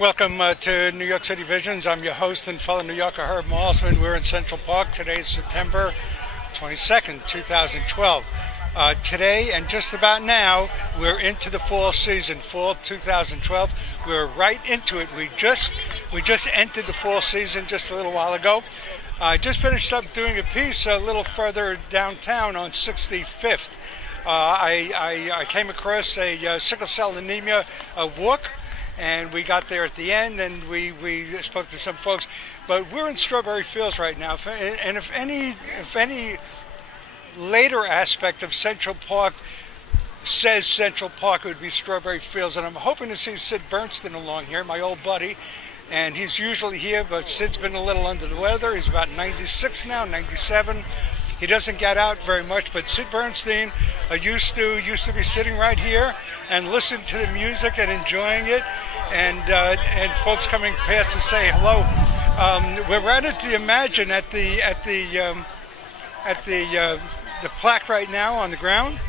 Welcome to New York City Visions. I'm your host and fellow New Yorker, Herb Malsman. We're in Central Park. Today is September 22nd, 2012. Today and just about now, we're into the fall season, fall 2012. We're right into it. We just entered the fall season just a little while ago. I just finished up doing a piece a little further downtown on 65th. I came across a sickle cell anemia walk. And we got there at the end, and we spoke to some folks. But we're in Strawberry Fields right now, and if any later aspect of Central Park says Central Park, it would be Strawberry Fields. And I'm hoping to see Sid Bernstein along here, my old buddy. And he's usually here, but Sid's been a little under the weather. He's about 96 now, 97. He doesn't get out very much, but Sid Bernstein used to be sitting right here and listen to the music and enjoying it, and folks coming past to say hello. We're right at the Imagine at the plaque right now on the ground,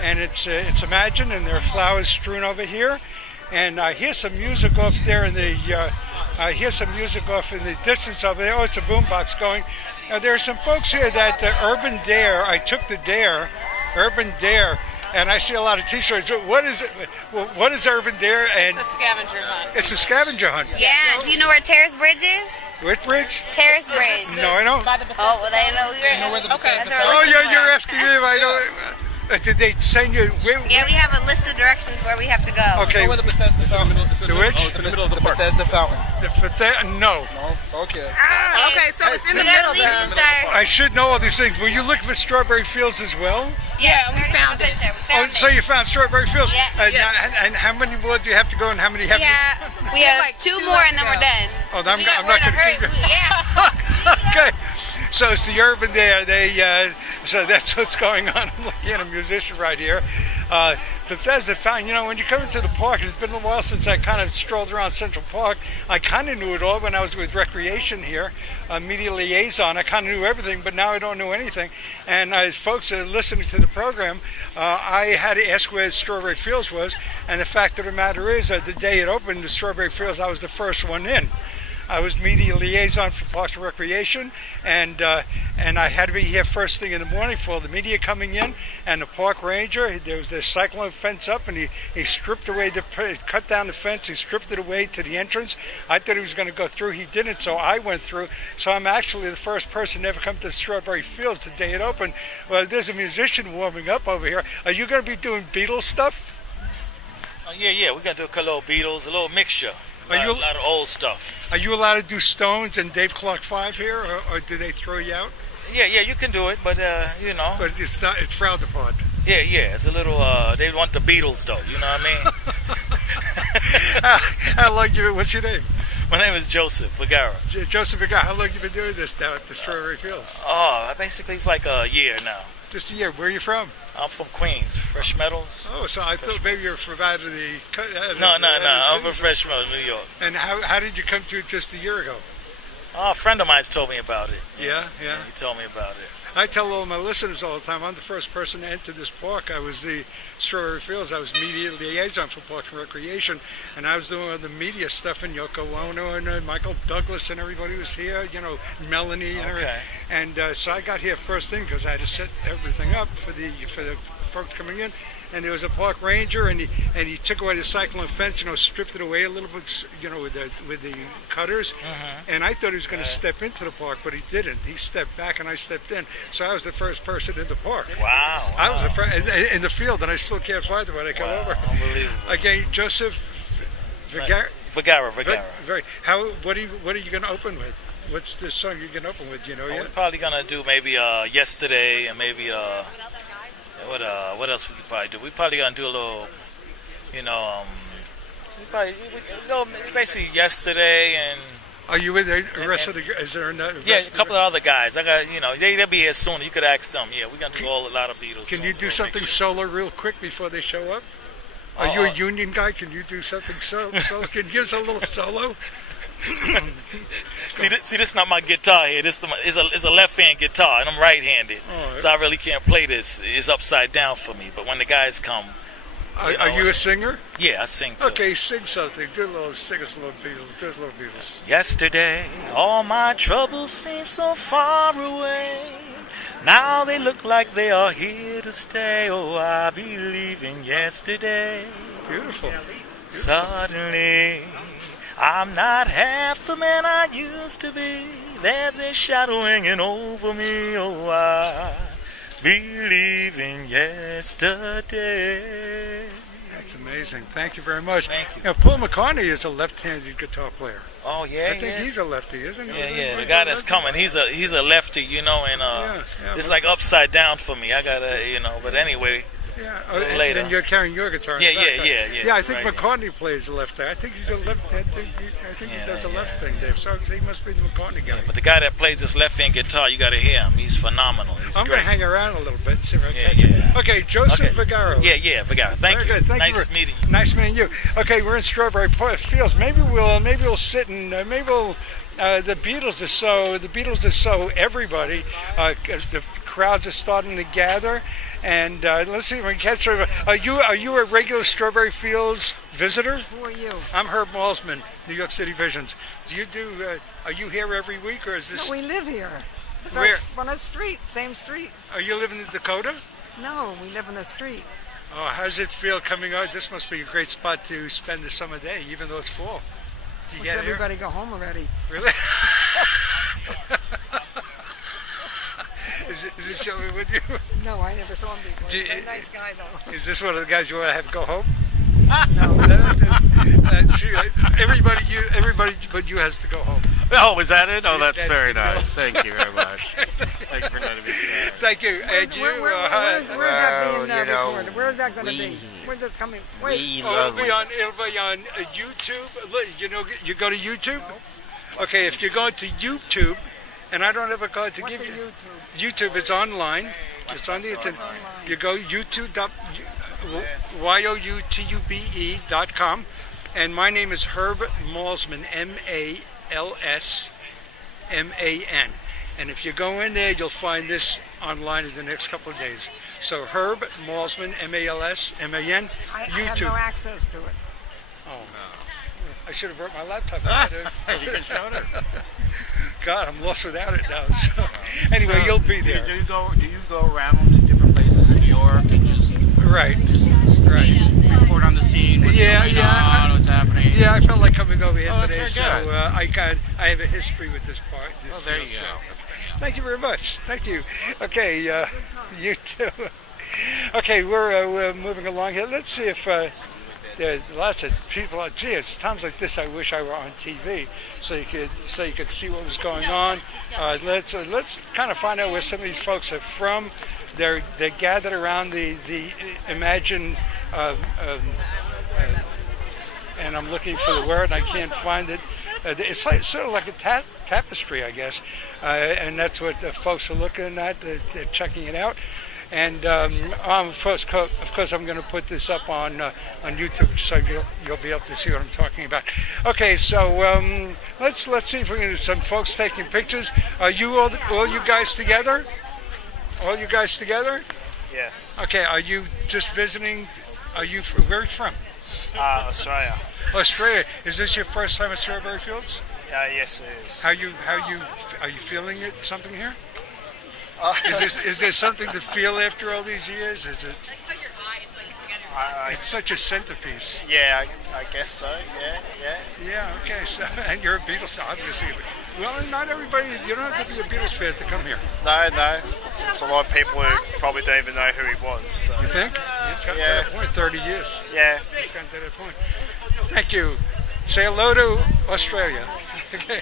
and it's Imagine, and there are flowers strewn over here, and I hear some music off there in the distance over there. Oh, it's a boombox going. There are some folks here that Urban Dare. I took the Dare, Urban Dare, and I see a lot of T-shirts. What is it? What is Urban Dare? And it's a scavenger hunt. It's a scavenger hunt. Yeah. Do you know where Terrace Bridge is? Which bridge? Terrace Bridge. No, I don't. Oh, well, they know where the okay. Oh, yeah, you're asking me if I know. Did they send you? Yeah, we have a list of directions where we have to go. Okay. You know where the Bethesda fountain is? The which? Oh, it's in the middle of the park. Bethesda fountain. No. No? Okay. Okay, so it's in the middle of the I should know all these things. Were you looking for Strawberry Fields as well? Yeah, we found it. So you found Strawberry Fields? Yeah. And how many more do you have to go, and how many have you? Yeah, we have like two two more, left and then to we're go. done. Oh, I'm not We're in a going to hurry. keep it. Yeah. Okay. So it's the Urban Dare. So that's what's going on. I'm looking at a musician right here. Bethesda Fountain. You know, when you come into the park, it's been a while since I kind of strolled around Central Park. I kind of knew it all when I was with Recreation here, media liaison. I kind of knew everything, but now I don't know anything. And as folks are listening to the program, I had to ask where Strawberry Fields was. And the fact of the matter is, the day it opened, the Strawberry Fields, I was the first one in. I was media liaison for Parks and Recreation, and I had to be here first thing in the morning for all the media coming in, and the park ranger. There was the cyclone fence up, and he stripped away cut down the fence. He stripped it away to the entrance. I thought he was going to go through. He didn't, so I went through. So I'm actually the first person to ever come to Strawberry Fields the day it opened. Well, there's a musician warming up over here. Are you going to be doing Beatles stuff? Yeah, we're going to do a little Beatles, a little mixture. A lot of old stuff. Are you allowed to do Stones and Dave Clark 5 here, or do they throw you out? Yeah, you can do it, but you know. But it's frowned upon. Yeah, it's a little. They want the Beatles though. You know what I mean? How long you? What's your name? My name is Joseph Vergara. Joseph Vergara. How long you been doing this down at the Strawberry Fields? Oh, basically for like a year now. Just a year. Where are you from? I'm from Queens, Fresh Meadows. Oh, so I thought maybe you're from out of the... No, I'm from Fresh Meadows, New York. And how did you come to it just a year ago? Oh, a friend of mine's told me about it. Yeah. He told me about it. I tell all my listeners all the time, I'm the first person to enter this park. I was the Strawberry Fields. I was media liaison for Parks and Recreation, and I was doing all the media stuff, and Yoko Ono and Michael Douglas and everybody was here, you know, Melanie and everything. And so I got here first thing because I had to set everything up for the folks coming in. And there was a park ranger, and he took away the cyclone fence, you know, stripped it away a little bit, you know, with the cutters. And I thought he was going to step into the park, but he didn't. He stepped back, and I stepped in. So I was the first person in the park. Wow. I was the first in the field, and I still can't find it when I come over. Unbelievable. Again, Joseph Vergara. Vergara. What are you going to open with? What's the song you're going to open with? Do you know yet? We're probably going to do maybe Yesterday, and maybe what else we could probably do? We probably gonna do a little, you know, basically Yesterday and. Are you with the rest of the? Is there another? Yeah, a couple of other guys. I got, you know, they'll be here soon. You could ask them. Yeah, we're gonna do a lot of Beatles. Can you do something solo real quick before they show up? Are you a union guy? Can you do something solo? Can you give us a little solo? See, this is not my guitar here. This is a left-hand guitar, and I'm right-handed. So I really can't play this. It's upside down for me. But when the guys come, Are you a singer? Yeah, I sing too. Okay, sing something. Sing us a little Beatles. Do us a little Beatles. Yesterday, all my troubles seemed so far away. Now they look like they are here to stay. Oh, I believe in yesterday. Beautiful. Suddenly, I'm not half the man I used to be. There's a shadow hanging over me. Oh, I believe in yesterday. That's amazing. Thank you very much. Thank you. Now, Paul McCartney is a left-handed guitar player. Oh yeah, I think he's a lefty, isn't he? Yeah. The guy that's coming, he's a lefty, you know, and it's like upside down for me. I gotta, you know. But anyway, yeah. Later. And you're carrying your guitar. Yeah. Yeah, I think right. McCartney plays the left. I think he's a left. I think he does a left thing there. So he must be the McCartney guy. Yeah, but the guy that plays this left-hand guitar, you gotta hear him. He's phenomenal. He's I'm great. gonna hang around a little bit. See if I Yeah, catch it. yeah. Okay, Joseph Vigaro. Yeah, Vigaro. Thank Very you. good. Thank nice you. meeting you. Nice meeting you. Okay, we're in Strawberry Fields. Maybe we'll sit and maybe we'll. The Beatles are so everybody. The crowds are starting to gather, and let's see if we can catch them. Are you a regular Strawberry Fields visitor? Who are you? I'm Herb Malsman, New York City Visions. Do you do? Are you here every week, or is this? No, we live here. It's Where? on a street, same street. Are you living in Dakota? No, we live in a street. Oh, how does it feel coming out? This must be a great spot to spend the summer day, even though it's fall. Do you Wish get here? everybody go home already. Really? Is it showing with you? No, I never saw him before. Do you- Very nice guy, though. Is this one of the guys you want to have go home? No. Everybody but you has to go home. Oh, is that it? Oh, that's That's very the deal. nice. Thank you very much. Thank you for letting me say. Thank you. And you, Where's that being you know, recorded? Where is that going to be? Where's this coming? Wait. it'll be on YouTube. Look, you know, you go to YouTube. Okay, if you're going to YouTube, and I don't have a card to What's give a you. YouTube? YouTube, it's online. It's on the internet. You go youtube.com, and my name is Herb Malsman, Malsman. And if you go in there, you'll find this online in the next couple of days. So Herb Malsman, Malsman, I have no YouTube. access to it. Oh, I should have brought my laptop out. You can show it. God, I'm lost without it now. So, anyway, you'll be there. Do you go around to different places in New York and just Right. right. report on the scene? What's going on? What's happening? Yeah, I felt like coming over here Oh, today, that's so very good. I have a history with this part. This There you field, go. so. Thank you very much. Thank you. Okay, you too. Okay, we're moving along here. Let's see if there's lots of people. Gee, it's times like this I wish I were on TV, so you could see what was going on. Let's kind of find out where some of these folks are from. They're gathered around the Imagine, and I'm looking for the word and I can't find it. It's sort of like a tapestry, I guess, and that's what the folks are looking at. They're checking it out. And of course, I'm going to put this up on YouTube, so you'll be able to see what I'm talking about. Okay, so let's see if we can do some folks taking pictures. Are you all you guys together? All you guys together? Yes. Okay. Are you just visiting? Where are you from? Australia. Australia. Is this your first time at Strawberry Fields? Yes, it is. Are you feeling it? Something here? Is there something to feel after all these years? Is it? It's such a centerpiece. Yeah, I guess so. Yeah. Yeah. Okay. So, and you're a Beatles fan, obviously. Well, not everybody. You don't have to be a Beatles fan to come here. No. There's a lot of people who probably don't even know who he was. So. You think? It's gotten to that point. 30 years. Yeah. It's gotten to that point. Thank you. Say hello to Australia. Okay.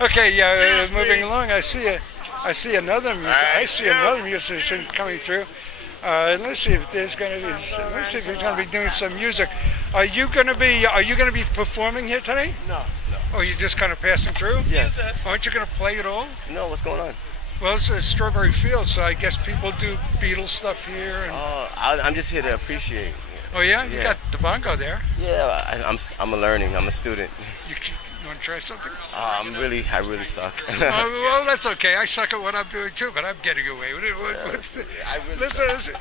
Okay. Yeah. Moving along. I see another musician coming through. Let's see if there's going to be. Let's see if he's going to be doing some music. Are you going to be performing here today? No. Oh, you're just kind of passing through? Yes. Aren't you going to play at all? No, what's going on? Well, it's a Strawberry Field, so I guess people do Beatles stuff here. And, I'm just here to appreciate. oh yeah, you Yeah. got the bongo there. Yeah, I'm learning. I'm a student. You want to try something? I really suck. Oh, well, that's okay. I suck at what I'm doing too, but I'm getting away with it. I really Listen,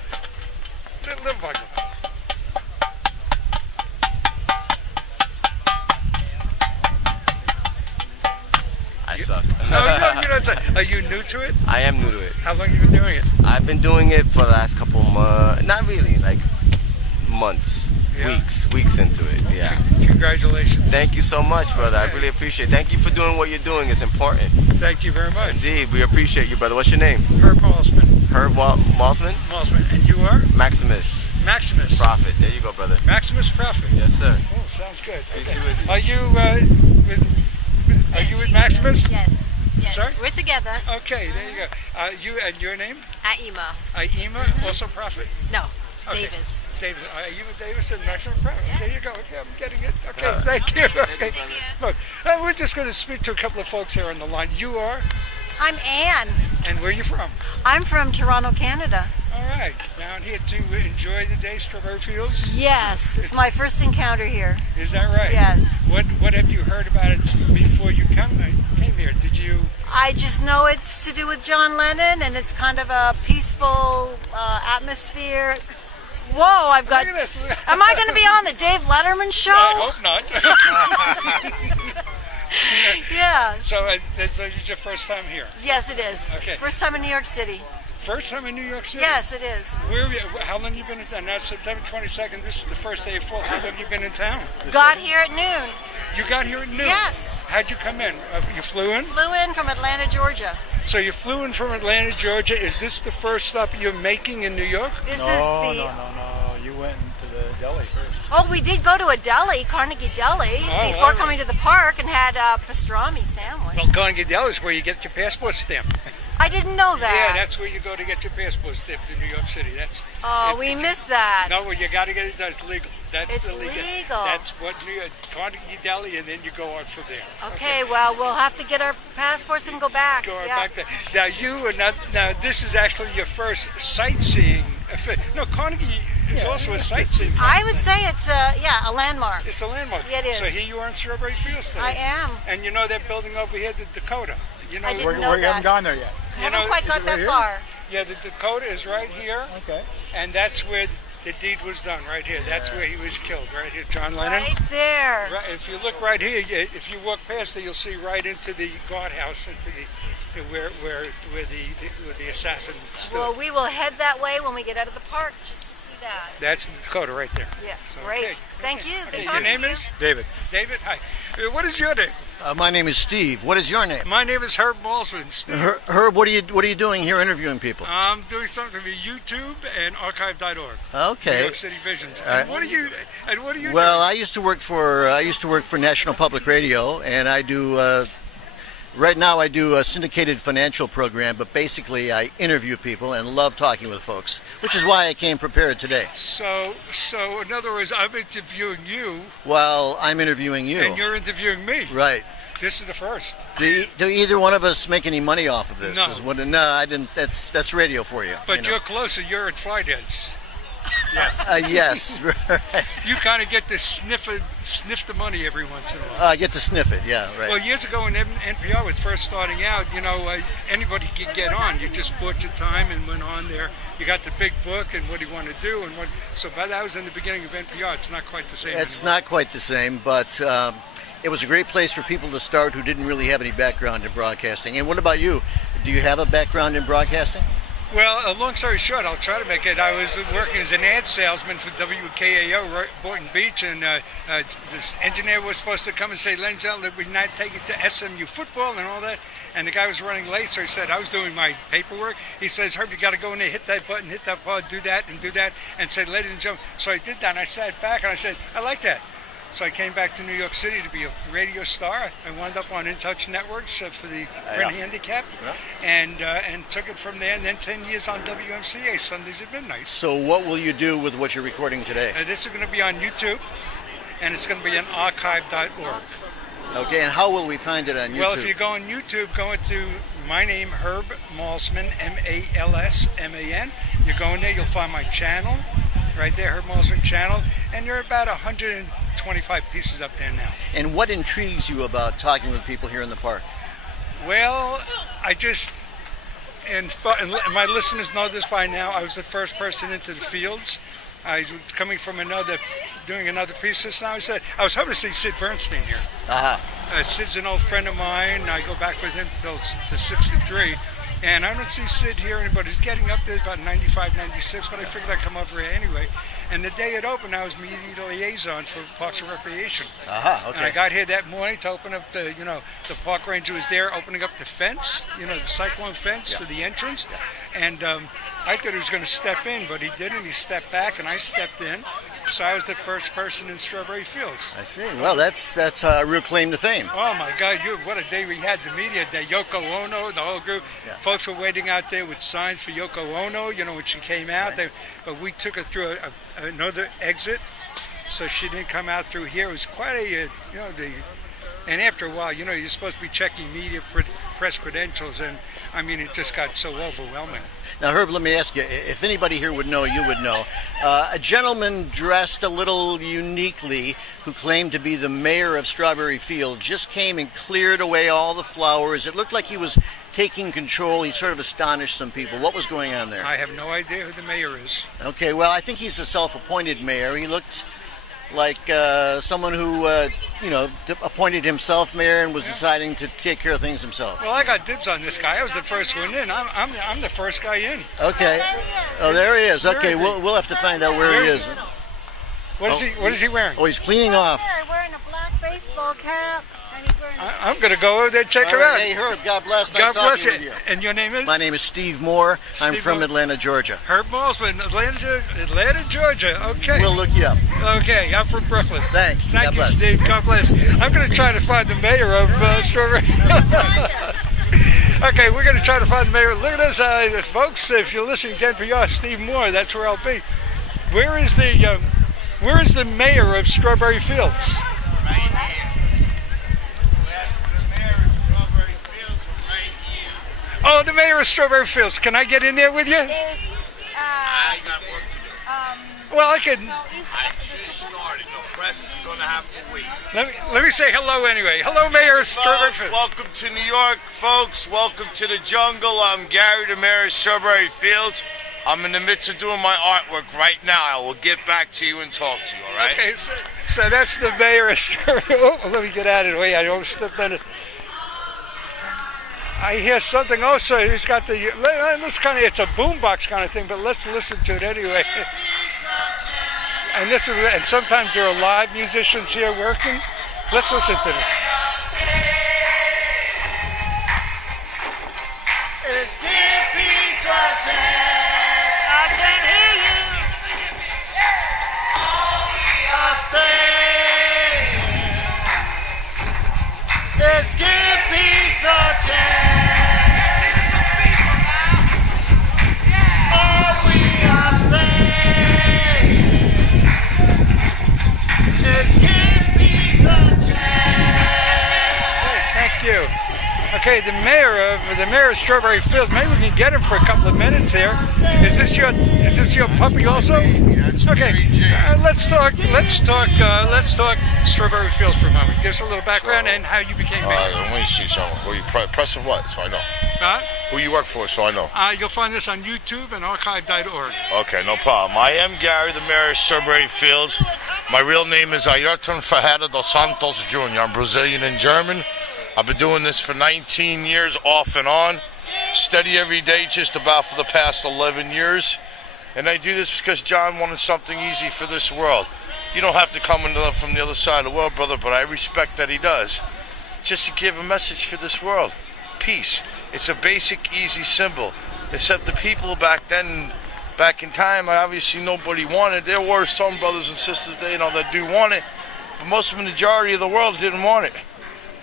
little bongo. suck. No, you don't suck. Are you new to it? I am new to it. How long have you been doing it? I've been doing it for the last couple months. Not really, like months, Yeah. weeks into it. Yeah. Congratulations. Thank you so much, brother. I really appreciate it. Thank you for doing what you're doing. It's important. Thank you very much. Indeed, we appreciate you, brother. What's your name? Herb Malsman. Herb Malsman? Malsman. And you are? Maximus. Maximus. Prophet. There you go, brother. Maximus Prophet. Yes, sir. Oh, sounds good. Peace Okay. be with you. Are you with Maximus? Yes. Yes. Sorry? We're together. Okay, there you go. You and your name? Aima. Aima, also Prophet? No. It's Okay. Davis. Davis. You with Davis and Maximus Prophet? There you go. Okay, I'm getting it. Okay, thank you. Okay. Look, we're just going to speak to a couple of folks here on the line. You are? I'm Anne. And where are you from? I'm from Toronto, Canada. All right. Down here to enjoy the day, Strawberry Fields? Yes, it's my first encounter here. Is that right? Yes. What have you heard about it before you came here? Did you? I just know it's to do with John Lennon, and it's kind of a peaceful atmosphere. Whoa, I've got... Look at this. Am I going to be on the Dave Letterman show? I hope not. Yeah. So this is your first time here? Yes, it is. Okay. First time in New York City. First time in New York City? Yes, it is. How long have you been in town? Now, September 22nd, this is the first day of fall. How long have you been in town? Got here at noon. You got here at noon? Yes. How'd you come in? You flew in? Flew in from Atlanta, Georgia. So you flew in from Atlanta, Georgia. Is this the first stop you're making in New York? This is the... No. You went into the deli first. Oh, we did go to a deli, Carnegie Deli, before coming to the park and had a pastrami sandwich. Well, Carnegie Deli is where you get your passport stamp. I didn't know that. Yeah, that's where you go to get your passport stamped in New York City. We missed that. No, well, you got to get it done. It's legal. It's legal. That's what Carnegie Deli, and then you go on from there. Okay, well, we'll have to get our passports and go back. Go back there. Now, you are not. Now, this is actually your first sightseeing. No, Carnegie is also a sightseeing. I would say it's a landmark. It's a landmark. Yeah, it is. So here you are in Strawberry Fields today. I am. And you know that building over here, the Dakota. You know, I didn't know that. You haven't gone there yet. Haven't quite got that here? far. Yeah, the Dakota is right here. Okay. And that's where the deed was done, right here. That's where he was killed, right here, John Lennon. Right there. Right, if you look right here, if you walk past it, you'll see right into the guardhouse, into where the assassin stood. Well, we will head that way when we get out of the park just to see that. That's the Dakota right there. Yeah, So, great. okay. Thank you. Good Your talking name to you. is? David. David, hi. What is your name? My name is Steve. What is your name? My name is Herb Malsman. Steve. Herb, what are you doing here interviewing people? I'm doing something for YouTube and archive.org. Okay. New York City Visions. And what are you? Well, doing? I used to work for National Public Radio, and I do. Right now, I do a syndicated financial program, but basically, I interview people and love talking with folks, which is why I came prepared today. So in other words, I'm interviewing you. Well, I'm interviewing you. And you're interviewing me. Right. This is the first. Do either one of us make any money off of this? No. No, I didn't. That's radio for you. But you know. you're closer. You're at finance. Yes. Right. You kind of get to sniff the money every once in a while. I get to sniff it. Yeah. Right. Well, years ago when NPR was first starting out, anybody could get on. You just bought your time and went on there. You got the big book and what do you want to do and what. So that was in the beginning of NPR. It's not quite the same. It's anymore. not quite the same, but it was a great place for people to start who didn't really have any background in broadcasting. And what about you? Do you have a background in broadcasting? Well, long story short, I'll try to make it. I was working as an ad salesman for WKAO, Boynton Beach, and this engineer was supposed to come and say, "Ladies and gentlemen, we're not taking to SMU football and all that." And the guy was running late, so he said, I was doing my paperwork. He says, "Herb, you got to go in there, hit that button, hit that part, do that, and say, ladies and gentlemen." So I did that, and I sat back, and I said, "I like that." So I came back to New York City to be a radio star. I wound up on In Touch Networks for the print handicapped, and took it from there. And then 10 years on WMCA Sundays at midnight. So what will you do with what you're recording today? This is going to be on YouTube, and it's going to be on archive.org. Okay, and how will we find it on YouTube? Well, if you go on YouTube, go into my name, Herb Malsman, Malsman. You go in there, you'll find my channel, right there, Herb Malsman channel, and you're about 125 pieces up there now. And what intrigues you about talking with people here in the park? Well, and my listeners know this by now, I was the first person into the Fields. I was coming from another doing another piece just now. I was hoping to see Sid Bernstein here. Sid's an old friend of mine. I go back with him to 63. And I don't see Sid here, but he's getting up there about 95, 96, but I figured I'd come over here anyway. And the day it opened, I was media liaison for Parks and Recreation. Okay. And I got here that morning to open up the park ranger was there opening up the fence, the cyclone fence for the entrance. And I thought he was going to step in, but he didn't. He stepped back, and I stepped in. So I was the first person in Strawberry Fields. I see. Well, that's a real claim to fame. Oh, my God. What a day we had. The media day. Yoko Ono, the whole group. Yeah. Folks were waiting out there with signs for Yoko Ono, when she came out. Right. But we took her through another exit, so she didn't come out through here. It was quite a, and after a while, you're supposed to be checking media press credentials, and, I mean, it just got so overwhelming. Now, Herb, let me ask you, if anybody here would know, you would know. A gentleman dressed a little uniquely who claimed to be the mayor of Strawberry Field just came and cleared away all the flowers. It looked like he was taking control. He sort of astonished some people. What was going on there? I have no idea who the mayor is. Okay, well, I think he's a self-appointed mayor. He looked like someone who, appointed himself mayor and was deciding to take care of things himself. Well, I got dibs on this guy. I was the first one in. I'm the first guy in. Okay. Oh, there he is. Okay, we'll have to find out where he is. What is he wearing? Oh, he's cleaning off. Wearing a black baseball cap. And he's wearing I'm going to go over there and check her out. Hey, Herb, God bless. God bless talking you. with you. And your name is? My name is Steve Moore. I'm from Atlanta, Georgia. Herb Malsman, Atlanta, Georgia. Okay. We'll look you up. Okay, I'm from Brooklyn. Thanks. Thank God you, bless. Steve. God bless. I'm going to try to find the mayor of Strawberry. Okay, we're going to try to find the mayor. Look at this, folks. If you're listening to NPR, Steve Moore, that's where I'll be. Where is the mayor of Strawberry Fields? Oh, the mayor of Strawberry Fields. Can I get in there with you? I got work to do. Well, I can. I just started. No press is going to have to wait. Let me say hello anyway. Hello, Mayor of Strawberry Fields. Welcome to New York, folks. Welcome to the jungle. I'm Gary, the mayor of Strawberry Fields. I'm in the midst of doing my artwork right now. I will get back to you and talk to you, all right? Okay, so that's the mayor of Strawberry Fields. Oh, let me get out of the way. I don't step in it. I hear something also. He's got it's a boombox kind of thing, but let's listen to it anyway. And sometimes there are live musicians here working. Let's listen to this. It's give peace a chance. I can hear you. I say, let's give peace a chance. All we are saying is give peace a chance. Thank you. Okay, the mayor of Strawberry Fields. Maybe we can get him for a couple of minutes here. Is this your puppy also? Okay, let's talk Strawberry Fields for a moment. Give us a little background and how you became mayor. Let me see something. Who you press of what? So I know. Huh? Who you work for? So I know. You'll find this on YouTube and archive.org. Okay, no problem. I am Gary, the mayor of Strawberry Fields. My real name is Ayrton Ferreira dos Santos Jr. I'm Brazilian and German. I've been doing this for 19 years, off and on. Steady every day, just about for the past 11 years. And I do this because John wanted something easy for this world. You don't have to come from the other side of the world, brother, but I respect that he does. Just to give a message for this world. Peace. It's a basic, easy symbol. Except the people back then, back in time, obviously nobody wanted. There were some brothers and sisters there, that do want it. But most of the majority of the world didn't want it.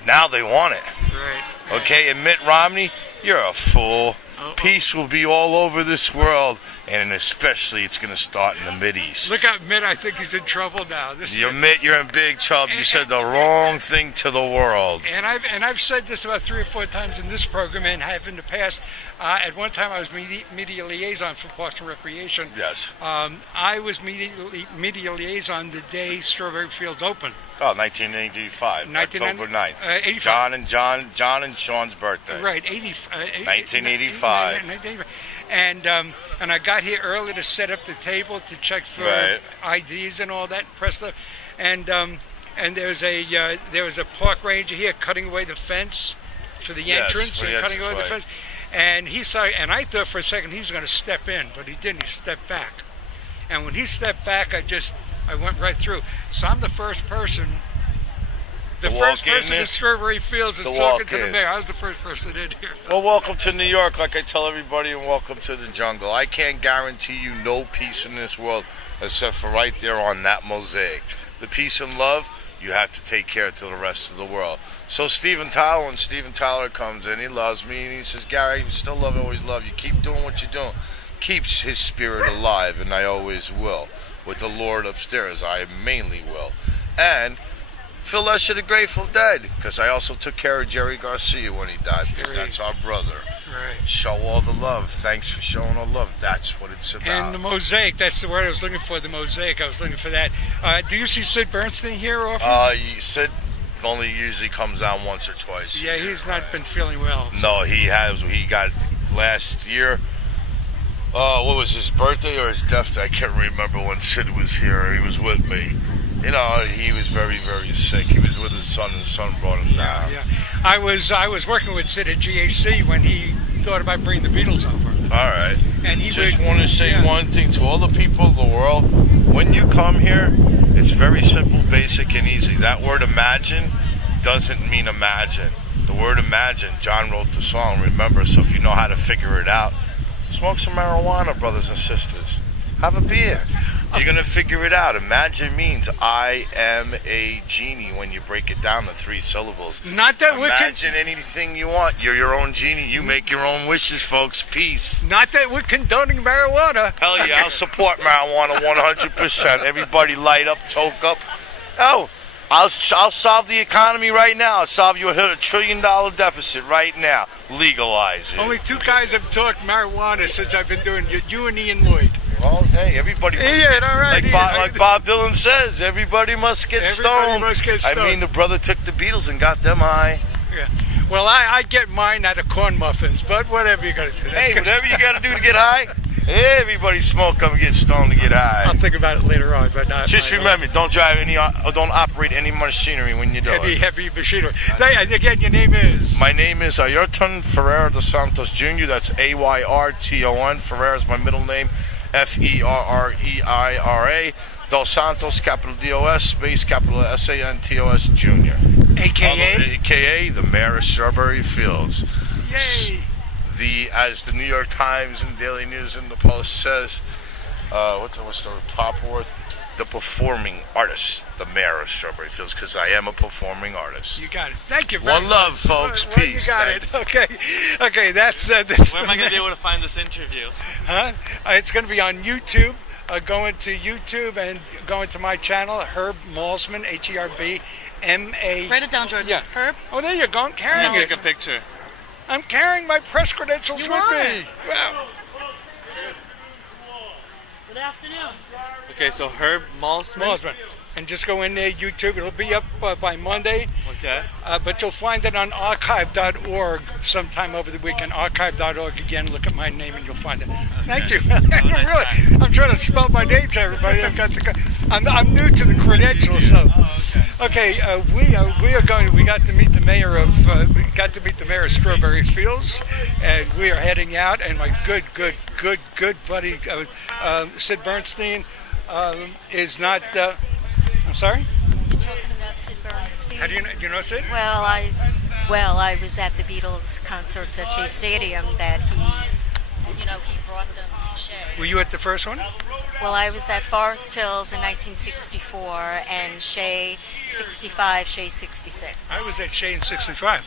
Now they want it. Right. Okay, and Mitt Romney, you're a fool. Peace will be all over this world, and especially it's going to start in the Mideast. Look out, Mitt. I think he's in trouble now. Mitt, you're in big trouble. You said the wrong thing to the world. And I've said this about 3 or 4 times in this program, and have in the past. At one time, I was media liaison for Parks and Recreation. Yes. I was media liaison the day Strawberry Fields opened. Oh, 1985, October 9th. 85. John and Sean's birthday. Right, 1985. and I got here early to set up the table to check for IDs and all that. Press the, and there was a park ranger here cutting away the fence for the entrance, and cutting away the fence. And he saw, and I thought for a second he was going to step in, but he didn't. He stepped back, and when he stepped back, I went right through. So I'm the first person. The first person in Strawberry Fields is talking to the mayor. I was the first person in here. Well, welcome to New York, like I tell everybody, and welcome to the jungle. I can't guarantee you no peace in this world except for right there on that mosaic. The peace and love, you have to take care to the rest of the world. So Steven Tyler, when Steven Tyler comes in, he loves me, and he says, Gary, I still love you, always love you. Keep doing what you're doing. Keeps his spirit alive, and I always will. With the Lord upstairs, I mainly will. And Phil Lesh of the Grateful Dead, because I also took care of Jerry Garcia when he died, because that's our brother. Right. Show all the love. Thanks for showing all love. That's what it's about. And the mosaic, that's the word I was looking for, the mosaic. I was looking for that. Do you see Sid Bernstein here often? Sid only usually comes down once or twice. Yeah, he's not been feeling well. So. No, he has. He got last year. What was his birthday or his death day? I can't remember when Sid was here. He was with me. You know, he was very, very sick. He was with his son, and his son brought him down. Yeah. I was working with Sid at GAC when he thought about bringing the Beatles over. All right. And he just want to say one thing to all the people of the world. When you come here, it's very simple, basic, and easy. That word imagine doesn't mean imagine. The word imagine, John wrote the song, remember, so if you know how to figure it out, smoke some marijuana, brothers and sisters. Have a beer. You're going to figure it out. Imagine means I am a genie when you break it down to 3 syllables. Not that Imagine anything you want. You're your own genie. You make your own wishes, folks. Peace. Not that we're condoning marijuana. Hell yeah, I'll support marijuana 100%. Everybody light up, toke up. Oh, I'll solve the economy right now. I'll solve you a $1 trillion deficit right now. Legalize it. Only 2 guys have talked marijuana since I've been doing it. You and Ian Lloyd. Well, hey, everybody must Ian, all right. Like Bob Dylan says, everybody must get stoned. Must get stoned. I mean, the brother took the Beatles and got them high. Yeah. Well, I get mine out of corn muffins, but whatever you got to do. Hey, whatever you got to do to get high, everybody smoke up and get stoned to get high. I'll think about it later on, but not. Just remember, don't operate any machinery when you do it. Any heavy machinery. Again, your name is? My name is Ayrton Ferreira dos Santos Jr. That's Ayarton. Ferreira is my middle name. Ferreira, Dos Santos, capital DOS, space, capital SANTOS Jr. AKA the mayor of Strawberry Fields. Yay! As the New York Times and Daily News and the Post says, what's the Popworth? The performing artist, the mayor of Strawberry Fields, because I am a performing artist. You got it. Thank you very much. One love, folks. Peace. You got it. Okay. That's where am I going to be able to find this interview? Huh? It's going to be on YouTube. Going to YouTube and going to my channel, Herb Malsman, HERBMA. Write it down, Jordan. Yeah. Herb. Oh, there you go. I'm carrying it. Take a picture. I'm carrying my press credentials with me. Wow. Good afternoon. Okay, so Herb Malsman. And just go in there, YouTube. It'll be up by Monday. Okay. But you'll find it on archive.org sometime over the weekend. Archive.org. Again, look at my name and you'll find it. Thank you. Really, I'm trying to spell my name to everybody. I'm new to the credentials, so. Okay, we got to meet the mayor of Strawberry Fields, and we are heading out. And my good buddy Sid Bernstein is not. I'm sorry? You're talking about Sid Bernstein? How do you know Sid? Well, I was at the Beatles concerts at Shea Stadium that he brought them to Shea. Were you at the first one? Well, I was at Forest Hills in 1964 and Shea 65, Shea 66. I was at Shea in 65.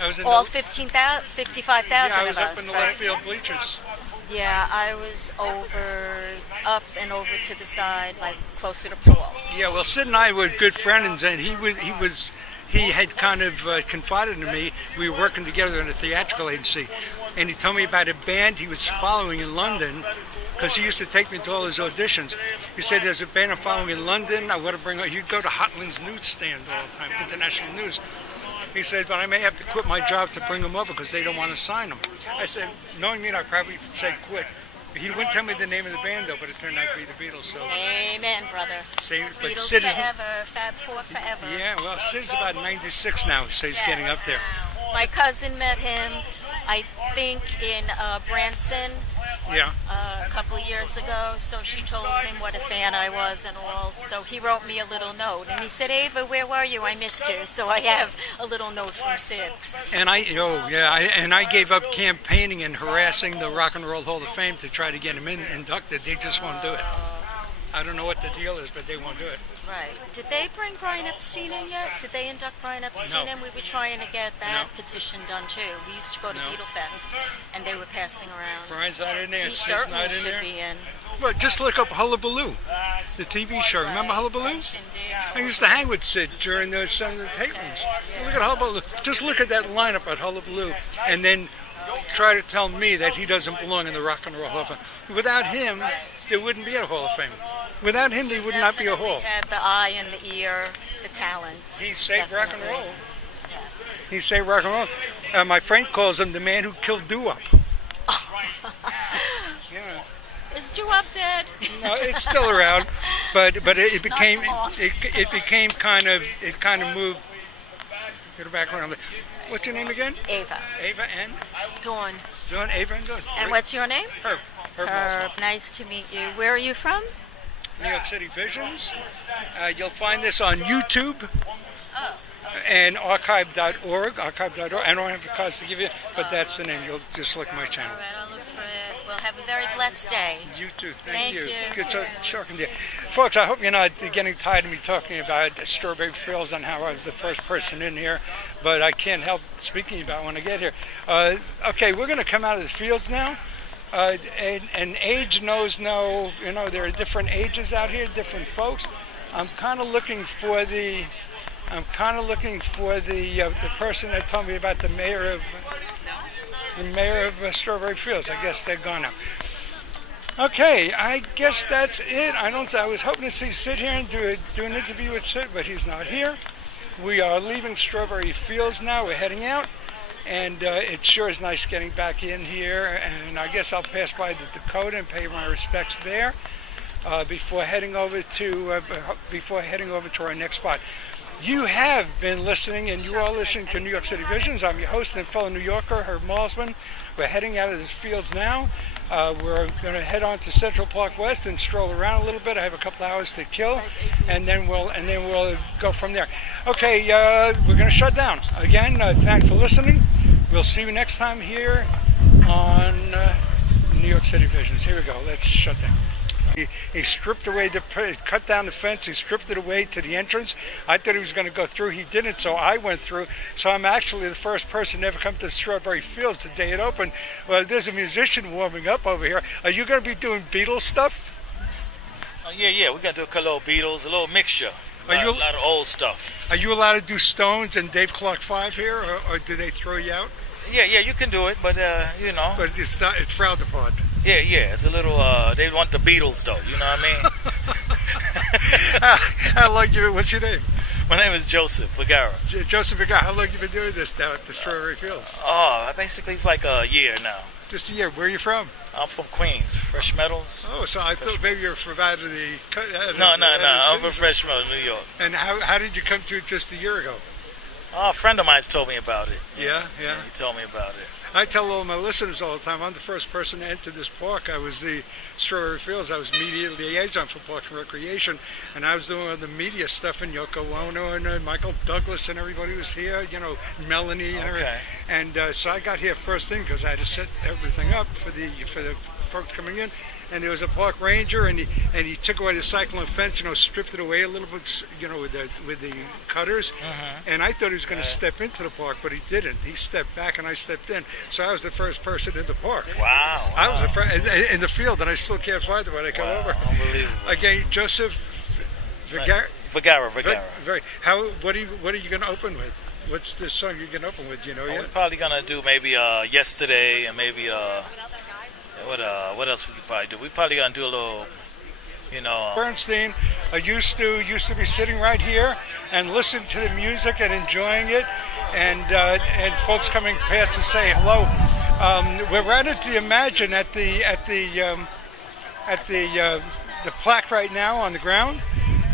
I was in all 55,000 yeah, I of was us, up in the right? left field bleachers. Yeah, I was up and over to the side, like closer to Paul. Yeah, well, Sid and I were good friends, and he had kind of confided in me. We were working together in a theatrical agency, and he told me about a band he was following in London, because he used to take me to all his auditions. He said, "There's a band I'm following in London. I want to bring." You'd go to Hotland's newsstand all the time, International News. He said, but I may have to quit my job to bring them over because they don't want to sign them. I said, knowing me, I probably said quit. He wouldn't tell me the name of the band, though, but it turned out to be the Beatles. So. Amen, brother. But Beatles Sid is, forever, Fab Four forever. Yeah, well, Sid's about 96 now, so he's getting up there. My cousin met him, I think, in Branson. Yeah. A couple of years ago, so she told him what a fan I was and all. So he wrote me a little note, and he said, "Ava, where were you? I missed you." So I have a little note from Sid. And I gave up campaigning and harassing the Rock and Roll Hall of Fame to try to get him inducted. They just won't do it. I don't know what the deal is, but they won't do it. Right. Did they bring Brian Epstein in yet? Did they induct Brian Epstein in? We were trying to get that petition done too. We used to go to Beatlefest, and they were passing around. Brian's not in there. He Sid's certainly not in should there. be in. Well, just look up Hullabaloo, the TV show. Remember Hullabaloo? I used to hang with Sid during some of the tape rooms. Look at Hullabaloo. Just look at that lineup at Hullabaloo, and then try to tell me that he doesn't belong in the Rock and Roll Hall of Fame. Without him, there wouldn't be a Hall of Fame. Without him, there would not be a hall. He had the eye and the ear, the talent. He saved rock and roll. He saved rock and roll. My friend calls him the man who killed doo-wop. Is doo-wop dead? No, it's still around, but it became kind of moved. Get it back around. What's your name again? Ava. Ava and? Dawn. Dawn, Ava and Dawn. And what's your name? Herb. Herb. Nice to meet you. Where are you from? New York City Visions. You'll find this on YouTube and archive.org. Archive.org. I don't have the cards to give you, but that's the name. You'll just look at my channel. All right, I'll look for it. We'll have a very blessed day. You too. Thank you. Good talking to you. Folks, I hope you're not getting tired of me talking about Strawberry Fields and how I was the first person in here, but I can't help speaking about it when I get here. Okay, we're going to come out of the fields now. And age knows no, there are different ages out here, different folks. I'm kind of looking for the person that told me about the mayor of Strawberry Fields. I guess they're gone now. Okay, I guess that's it. I was hoping to see Sid here and do an interview with Sid, but he's not here. We are leaving Strawberry Fields now. We're heading out. And it sure is nice getting back in here, and I guess I'll pass by the Dakota and pay my respects there before heading over to our next spot. You have been listening, and you are listening to New York City Visions. I'm your host and fellow New Yorker, Herb Malsman. We're heading out of the fields now. We're going to head on to Central Park West and stroll around a little bit. I have a couple hours to kill, and then we'll go from there. Okay, we're going to shut down again. Thanks for listening. We'll see you next time here on New York City Visions. Here we go. Let's shut down. He stripped away cut down the fence. He stripped it away to the entrance. I thought he was going to go through. He didn't, so I went through. So I'm actually the first person to ever come to Strawberry Fields the day it opened. Well, there's a musician warming up over here. Are you going to be doing Beatles stuff? Yeah. We're going to do a little Beatles, a little mixture. A lot of old stuff. Are you allowed to do Stones and Dave Clark 5 here, or do they throw you out? Yeah, you can do it, but But it's frowned upon. Yeah, it's a little. They want the Beatles, though. You know what I mean? How long you? What's your name? My name is Joseph Vergara. Joseph Vergara. How long you been doing this down at the Strawberry Fields? Basically for like a year now. Just a year. Where are you from? I'm from Queens, Fresh Meadows. Oh, so I thought maybe you're from out of the. No. I'm from Fresh Meadows, New York. And how did you come to it just a year ago? A friend of mine told me about it. Yeah. He told me about it. I tell all my listeners all the time, I'm the first person to enter this park. I was the Strawberry Fields. I was media liaison for Parks and Recreation, and I was doing all the media stuff, and Yoko Ono and Michael Douglas and everybody was here, Melanie and everything. And so I got here first thing because I had to set everything up for the folks coming in. And there was a park ranger, and he took away the cyclone fence, stripped it away a little bit, with the cutters. And I thought he was going to step into the park, but he didn't. He stepped back, and I stepped in. So I was the first person in the park. Wow. I was in the field, and I still can't find it when I come over. Unbelievable. Again, Joseph Vergara. Vergara. What are you going to open with? What's the song you're going to open with? Do you know yet? We're probably going to do maybe Yesterday, and maybe what else we could probably do? We're probably going to do a little, Bernstein. used to be sitting right here and listening to the music and enjoying it, and folks coming past to say hello. We're right at the Imagine at the plaque right now on the ground,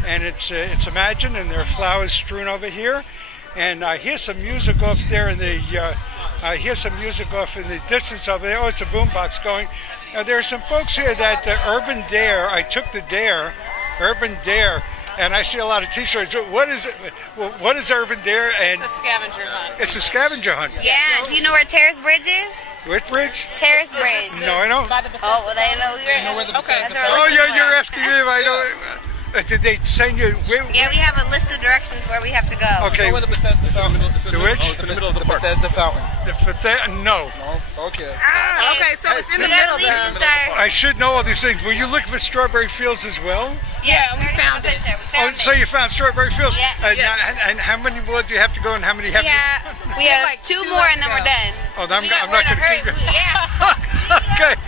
and it's Imagine, and there are flowers strewn over here, and I hear some music off there in the distance over there. Oh, it's a boombox going. There are some folks here that Urban Dare. I took the Dare, Urban Dare, and I see a lot of T-shirts. What is it? What is Urban Dare? And It's a scavenger hunt. it's a scavenger hunt. Yeah. Do you know where Terrace Bridge is? Which bridge? Terrace Bridge. No, I don't. Oh, well, they know we were. You know where the Bethesda Oh, yeah, you're asking me if I know. Did they send you? Yeah, we have a list of directions where we have to go. Okay. You know where the Bethesda fountain is? The which? Oh, it's in the middle of the park. Bethesda fountain. No. No? Okay. Okay, so it's in We the gotta middle of leave the. this there. I should know all these things. Were you looking for Strawberry Fields as well? Yeah, we found it. Oh, so you found Strawberry Fields. Yeah. And how many more do you have to go, and how many have you? Yeah, we have like two two more left and then to we're go. done. Oh, I'm We not we're in a going to hurry. keep We- Yeah. Okay.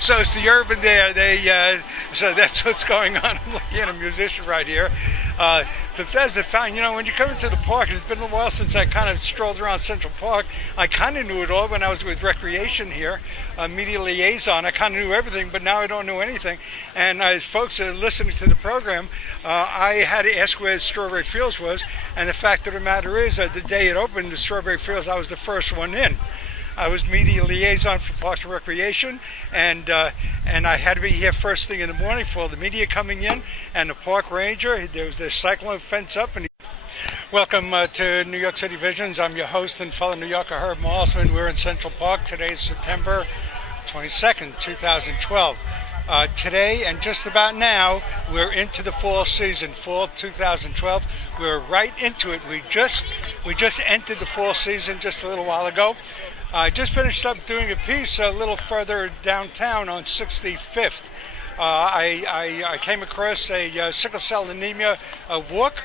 So it's the Urban Dare. So that's what's going on. I'm looking at a musician right here. Bethesda Fountain. You know, when you come into the park, it's been a while since I kind of strolled around Central Park. I kind of knew it all when I was with Recreation here, media liaison. I kind of knew everything, but now I don't know anything. And as folks are listening to the program, I had to ask where Strawberry Fields was. And the fact of the matter is, the day it opened, the Strawberry Fields, I was the first one in. I was media liaison for Parks and Recreation, and I had to be here first thing in the morning for all the media coming in, and the park ranger. There was the cyclone fence up, and welcome to New York City Visions. I'm your host and fellow New Yorker, Herb Mossman. We're in Central Park. Today is September 22nd, 2012. Today and just about now, we're into the fall season, fall 2012. We're right into it. We just entered the fall season just a little while ago. I just finished up doing a piece a little further downtown on 65th. I came across a sickle cell anemia walk,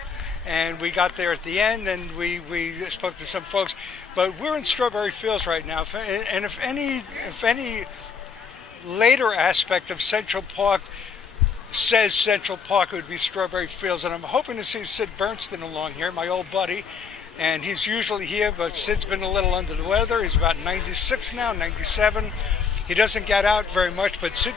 and we got there at the end, and we spoke to some folks. But we're in Strawberry Fields right now, and if any later aspect of Central Park says Central Park, it would be Strawberry Fields, and I'm hoping to see Sid Bernstein along here, my old buddy. And he's usually here, but Sid's been a little under the weather. He's about 96 now, 97. He doesn't get out very much, but Sid